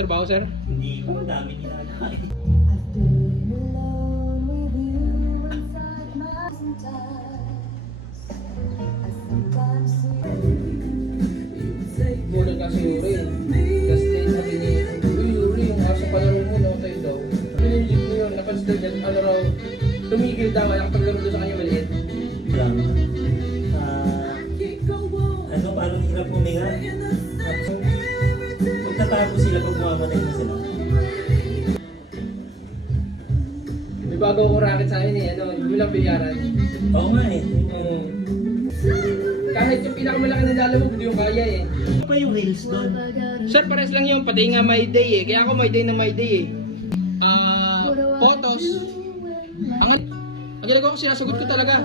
sa trabaho, sir? Hindi ko madami nilalaki. Bulot nga si Yuri. Kasi sabi ni Yuri, yung asa palaro mo, nautay daw. Pinilip ko yun, nakonsider niya, ano raw, tumigil daw, ang paglaro doon sa kanya maliit. Lang. Ano, parang hirap huminga. Tapos, magtatago sila pag bumamatay na sila. May bago akong racket sa amin eh, ano, bilang bilyaran. Oo nga eh. Kahit yung pinakamalaki na dala mo, hindi yung kaya eh. Ano pa yung reels doon? Sir, pares lang yun, pati nga my day eh. Kaya ako my day na my day eh. Photos. Ang ginagawa ko, sinasagot ko talaga.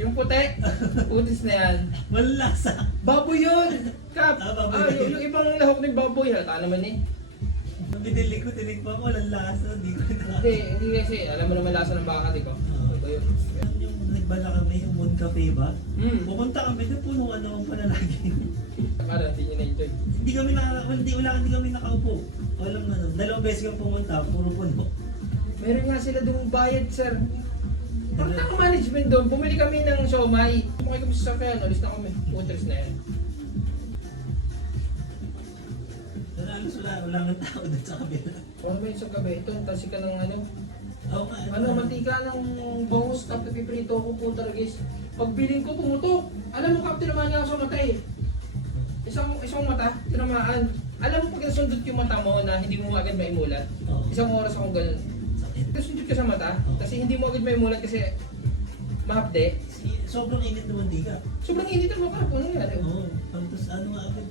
Yung puti, putis na yan. Malasa. Baboy yun! Kap! Baboy. Yung ibang lahok ng baboy, halata naman eh. Nung binili ko, tinikpa ko, walang lasa. Hindi ko na. Hindi kasi, alam mo naman lasa ng baka, di ko. Ano ba yun? Yung nagbala kami, yung Moon Cafe ba? Hmm. Pupunta kami, doon punuan naman pala lagi. Para, hindi nyo na-enjoy. Hindi kami nakaupo. Walang ano, 2 beses kang pumunta, puro puno. Meron nga sila doon bayad, sir. Parang ang management doon, bumili kami ng siomay. Sumakay kami sa sakyan, alis na kami. Uters na yan. Halos wala ng tao doon sa kabila. Kung may isang gabi, ito, tasi ka ng ano. Oo nga. Ano, mantika ng bangus, tapos piprito ko po talaga guys. Pagbiling ko, pumutok. Alam mo, Kap, tinamaan niya ako sa mata eh. Isang mata, tinamaan. Alam mo pag nasundot yung mata mo na hindi mo agad maimulat. Oo. Isang oras akong ganun. Sakit. Nasundot ka sa mata, Oo. kasi hindi mo agad maimulat kasi mahapde. Sobrang init naman di ka. Sobrang init ang mata po nangyari. Oo. Tapos ano nga agad.